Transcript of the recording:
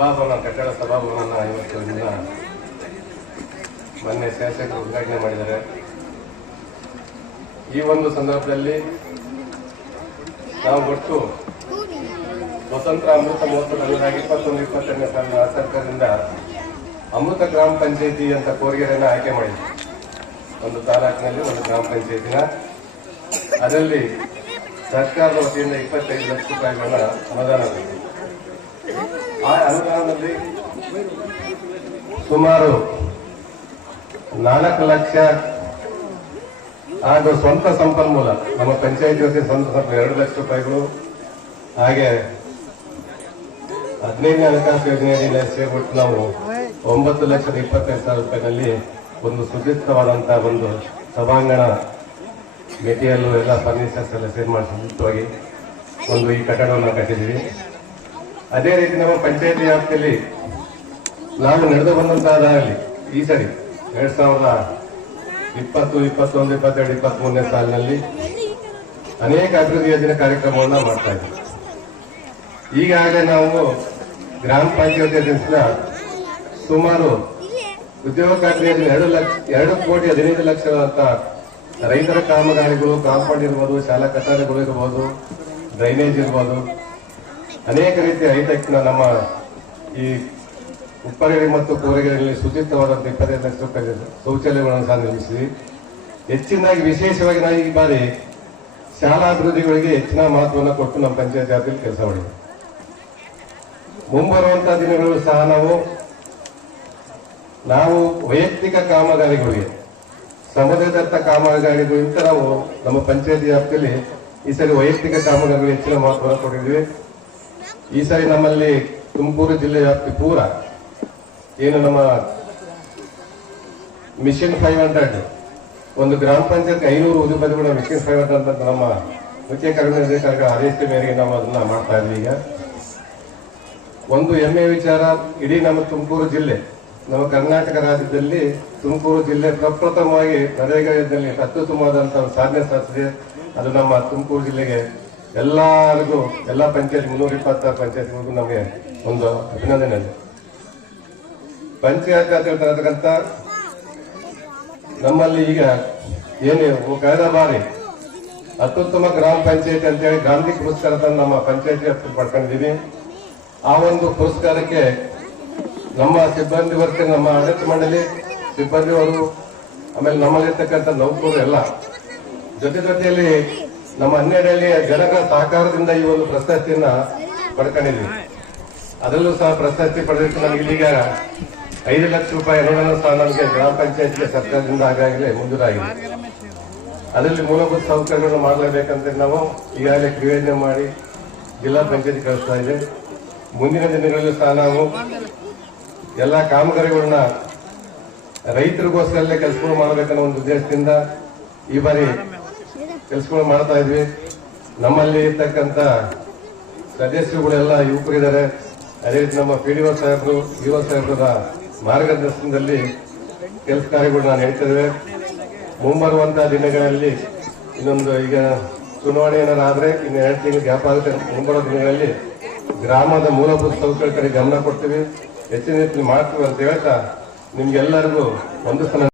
ಸಭಾಭವನ ಕಟ್ಟಡ ಸಭಾಭವನ ಇವತ್ತು ದಿನ ಮೊನ್ನೆ ಶಾಸಕರು ಉದ್ಘಾಟನೆ ಮಾಡಿದ್ದಾರೆ. ಈ ಒಂದು ಸಂದರ್ಭದಲ್ಲಿ ನಾವು ಒಟ್ಟು ಸ್ವತಂತ್ರ ಅಮೃತ ಮಹೋತ್ಸವ ಇಪ್ಪತ್ತೊಂದು ಇಪ್ಪತ್ತೆರಡನೇ ಸಾಲಿನ ಸರ್ಕಾರದಿಂದ ಅಮೃತ ಗ್ರಾಮ ಪಂಚಾಯಿತಿ ಅಂತ ಕೋರಿಗೆರೆಯನ್ನು ಆಯ್ಕೆ ಮಾಡಿದ್ವಿ ಒಂದು ತಾಲೂಕಿನಲ್ಲಿ ಒಂದು ಗ್ರಾಮ ಪಂಚಾಯಿತಿನ. ಅದರಲ್ಲಿ ಸರ್ಕಾರದ ವತಿಯಿಂದ ಇಪ್ಪತ್ತೈದು ಲಕ್ಷ ರೂಪಾಯಿಗಳನ್ನ ಅನುದಾನ. ಆ ಅನುದಾನದಲ್ಲಿ ಸುಮಾರು ನಾಲ್ಕು ಲಕ್ಷ ಹಾಗೂ ಸ್ವಂತ ಸಂಪನ್ಮೂಲ, ನಮ್ಮ ಪಂಚಾಯತ್ ವತಿ ಸ್ವಂತ ಸಂಪನ್ಮೂಲ, ಎರಡು ಲಕ್ಷ ರೂಪಾಯಿಗಳು, ಹಾಗೆ ಹದಿನೈದನೇ ಹಣಕಾಸು ಯೋಜನೆಯಲ್ಲಿ ಸೇರ್ಬಿಟ್ಟು ನಾವು ಒಂಬತ್ತು ಲಕ್ಷದ ಇಪ್ಪತ್ತೈದು ಸಾವಿರ ರೂಪಾಯಿನಲ್ಲಿ ಒಂದು ಸುಚಿತವಾದಂತಹ ಒಂದು ಸಭಾಂಗಣ ಮೆಟೀರಿಯಲ್ ಎಲ್ಲ ಫರ್ನಿಚರ್ಸ್ ಎಲ್ಲ ಸೇರ್ ಮಾಡಿ ಸುಚಿತವಾಗಿ ಒಂದು ಈ ಕಟ್ಟಡವನ್ನು ಕಟ್ಟಿದ್ದೀವಿ. ಅದೇ ರೀತಿ ನಮ್ಮ ಪಂಚಾಯತಿ ವ್ಯಾಪ್ತಿಯಲ್ಲಿ ನಾವು ನಡೆದು ಬಂದಂತಹ ದಾರಿಯಲ್ಲಿ ಈ ಸರಿ ಎರಡ್ ಸಾವಿರದ ಇಪ್ಪತ್ತು, ಇಪ್ಪತ್ತೊಂದು, ಇಪ್ಪತ್ತೆರಡು ಇಪ್ಪತ್ತ್ ಮೂರನೇ ಸಾಲಿನಲ್ಲಿ ಅನೇಕ ಅಭಿವೃದ್ಧಿ ಯೋಜನೆ ಕಾರ್ಯಕ್ರಮಗಳನ್ನ ಮಾಡ್ತಾ ಇದ್ದೀವಿ ಈಗಾಗಲೇ ನಾವು ಗ್ರಾಮ ಪಂಚಾಯತ್ ಸುಮಾರು ಉದ್ಯೋಗ ಖಾತ್ರಿ ಯೋಜನೆ ಎರಡು ಲಕ್ಷ, ಎರಡು ಕೋಟಿ ಹದಿನೈದು ಲಕ್ಷ ಅಂತ ರೈತರ ಕಾಮಗಾರಿಗಳು, ಕಾಂಪೌಂಡ್ ಇರ್ಬೋದು, ಶಾಲಾ ಕಟ್ಟಡಗಳು ಇರ್ಬೋದು, ಡ್ರೈನೇಜ್ ಇರ್ಬೋದು ಅನೇಕ ರೀತಿಯ ಹೈಟೆಕ್ನ ನಮ್ಮ ಈ ಉಪ್ಪರಗಿ ಮತ್ತು ಕೋರೆಗಳಲ್ಲಿ ಶುಚಿತ್ವವಾದಂಥ ಇಪ್ಪತ್ತೈದು ಶೌಚಾಲಯಗಳನ್ನು ಸಹ ನಿರ್ಮಿಸಿದ್ವಿ ಹೆಚ್ಚಿನದಾಗಿ ವಿಶೇಷವಾಗಿ ನಾವು ಈ ಬಾರಿ ಶಾಲಾ ಅಭಿವೃದ್ಧಿಗಳಿಗೆ ಹೆಚ್ಚಿನ ಮಹತ್ವವನ್ನು ಕೊಟ್ಟು ನಮ್ಮ ಪಂಚಾಯತ್ ವ್ಯಾಪ್ತಿಯಲ್ಲಿ ಕೆಲಸ ಮಾಡಿದೆ ಮುಂಬರುವಂತಹ ದಿನಗಳು ಸಹ ನಾವು ನಾವು ವೈಯಕ್ತಿಕ ಕಾಮಗಾರಿಗಳಿಗೆ ಸಮುದಾಯದತ್ತ ಕಾಮಗಾರಿಗಳಿಗಿಂತ ನಾವು ನಮ್ಮ ಪಂಚಾಯತಿ ವ್ಯಾಪ್ತಿಯಲ್ಲಿ ಈ ಸರಿ ವೈಯಕ್ತಿಕ ಕಾಮಗಾರಿಗಳಿಗೆ ಹೆಚ್ಚಿನ ಮಹತ್ವವನ್ನು ಕೊಟ್ಟಿದ್ವಿ ಈ ಸಾರಿ ನಮ್ಮಲ್ಲಿ ತುಮಕೂರು ಜಿಲ್ಲೆ ವ್ಯಾಪ್ತಿ ಪೂರ ಏನು ನಮ್ಮ ಮಿಷನ್ ಫೈವ್ ಹಂಡ್ರೆಡ್ ಒಂದು ಗ್ರಾಮ ಪಂಚಾಯತ್ ಐನೂರು ಉದ್ಯೋಗ ಮಿಷನ್ ಫೈವ್ ಹಂಡ್ರೆಡ್ ಅಂತ ನಮ್ಮ ಮುಖ್ಯ ಕಾರ್ಯನಿರ್ದೇಶಕರ ಆದೇಶದ ಮೇರೆಗೆ ನಾವು ಅದನ್ನ ಮಾಡ್ತಾ ಇದ್ವಿ ಈಗ. ಒಂದು ಹೆಮ್ಮೆಯ ವಿಚಾರ, ಇಡೀ ನಮ್ಮ ತುಮಕೂರು ಜಿಲ್ಲೆ, ನಮ್ಮ ಕರ್ನಾಟಕ ರಾಜ್ಯದಲ್ಲಿ ತುಮಕೂರು ಜಿಲ್ಲೆ ಪ್ರಪ್ರಥಮವಾಗಿ ನರೇಗಾ ಯೋಜನೆಯಲ್ಲಿ ಅತ್ಯುತ್ತಮವಾದಂತಹ ಸಾಧನೆ ಸಾಧಿಸಿದೆ. ಅದು ನಮ್ಮ ತುಮಕೂರು ಜಿಲ್ಲೆಗೆ ಎಲ್ಲರಿಗೂ, ಎಲ್ಲ ಪಂಚಾಯತ್ ಮುನ್ನೂರ ಇಪ್ಪತ್ತಾರು ಪಂಚಾಯತ್ಗಳಿಗೂ ನಮಗೆ ಒಂದು ಅಭಿನಂದನೆ ಇದೆ ಪಂಚಾಯತ್ ಅಂತ ಹೇಳ್ತಕ್ಕಂಥ ನಮ್ಮಲ್ಲಿ ಈಗ ಏನು ಕಳೆದ ಬಾರಿ ಅತ್ಯುತ್ತಮ ಗ್ರಾಮ ಪಂಚಾಯತಿ ಅಂತೇಳಿ ಗಾಂಧಿ ಪುರಸ್ಕಾರವನ್ನು ನಮ್ಮ ಪಂಚಾಯತ್ ಪಡ್ಕೊಂಡಿದ್ದೀವಿ ಆ ಒಂದು ಪುರಸ್ಕಾರಕ್ಕೆ ನಮ್ಮ ಸಿಬ್ಬಂದಿ ವರ್ಗ ನಮ್ಮ ಆಡಳಿತ ಮಂಡಳಿ ಸಿಬ್ಬಂದಿಯವರು, ಆಮೇಲೆ ನಮ್ಮಲ್ಲಿರ್ತಕ್ಕಂಥ ನೌಕರರು ಎಲ್ಲ ಜೊತೆ ಜೊತೆಯಲ್ಲಿ ನಮ್ಮ ಹನ್ನೆರಡಲ್ಲಿ ಜನಗಳ ಸಹಕಾರದಿಂದ ಈ ಒಂದು ಪ್ರಶಸ್ತಿಯನ್ನ ಪಡ್ಕೊಂಡಿದ್ವಿ. ಅದರಲ್ಲೂ ಸಹ ಪ್ರಶಸ್ತಿ ಪಡೆದಕ್ಕೆ ನಮ್ಗೆ ಇದೀಗ ಐದು ಲಕ್ಷ ರೂಪಾಯಿ ಅನುದಾನ ಸಹ ನಮಗೆ ಗ್ರಾಮ ಪಂಚಾಯತ್ಗೆ ಸರ್ಕಾರದಿಂದ ಆಗಾಗಲೇ ಮಂಜೂರಾಗಿದೆ. ಅದರಲ್ಲಿ ಮೂಲಭೂತ ಸೌಕರ್ಯಗಳನ್ನು ಮಾಡಲೇಬೇಕಂತ ನಾವು ಈಗಾಗಲೇ ಕ್ರಿಯೋಜನೆ ಮಾಡಿ ಜಿಲ್ಲಾ ಪಂಚಾಯತ್ ಕಳಿಸ್ತಾ ಇದೆ. ಮುಂದಿನ ದಿನಗಳಲ್ಲೂ ಸಹ ನಾವು ಎಲ್ಲ ಕಾಮಗಾರಿಗಳನ್ನ ರೈತರಿಗೋಸ್ಕರಲ್ಲೇ ಕೆಲಸಗಳು ಮಾಡಬೇಕನ್ನೋ ಒಂದು ಉದ್ದೇಶದಿಂದ ಈ ಬಾರಿ ಕೆಲಸಗಳು ಮಾಡ್ತಾ ಇದ್ವಿ. ನಮ್ಮಲ್ಲಿ ಇರ್ತಕ್ಕಂಥ ಸದಸ್ಯರುಗಳೆಲ್ಲ ಯುವಕರಿದ್ದಾರೆ. ಅದೇ ರೀತಿ ನಮ್ಮ ಪಿ ಡಿ ಒ ಸಾಹೇಬರು ಯುವ ಸಾಹೇಬರ ಮಾರ್ಗದರ್ಶನದಲ್ಲಿ ಕೆಲಸ ಕಾರ್ಯಗಳು ನಾನು ಹೇಳ್ತಿದ್ದೇವೆ ಮುಂಬರುವಂತಹ ದಿನಗಳಲ್ಲಿ ಇನ್ನೊಂದು ಈಗ ಚುನಾವಣೆ ಏನಾರು ಆದ್ರೆ ಇನ್ನು ಎರಡು ತಿಂಗಳು ಗ್ಯಾಪ್ ಆಗುತ್ತೆ. ಮುಂಬರುವ ದಿನಗಳಲ್ಲಿ ಗ್ರಾಮದ ಮೂಲಭೂತ ಸೌಕರ್ಯ ಕಡೆ ಗಮನ ಕೊಡ್ತೀವಿ. ಹೆಚ್ಚಿನ ಹೆಚ್ಚಿನ ಮಾಡ್ತೀವಿ ಅಂತ ಹೇಳ್ತಾ ನಿಮ್ಗೆಲ್ಲರಿಗೂ ಒಂದು ಸಲ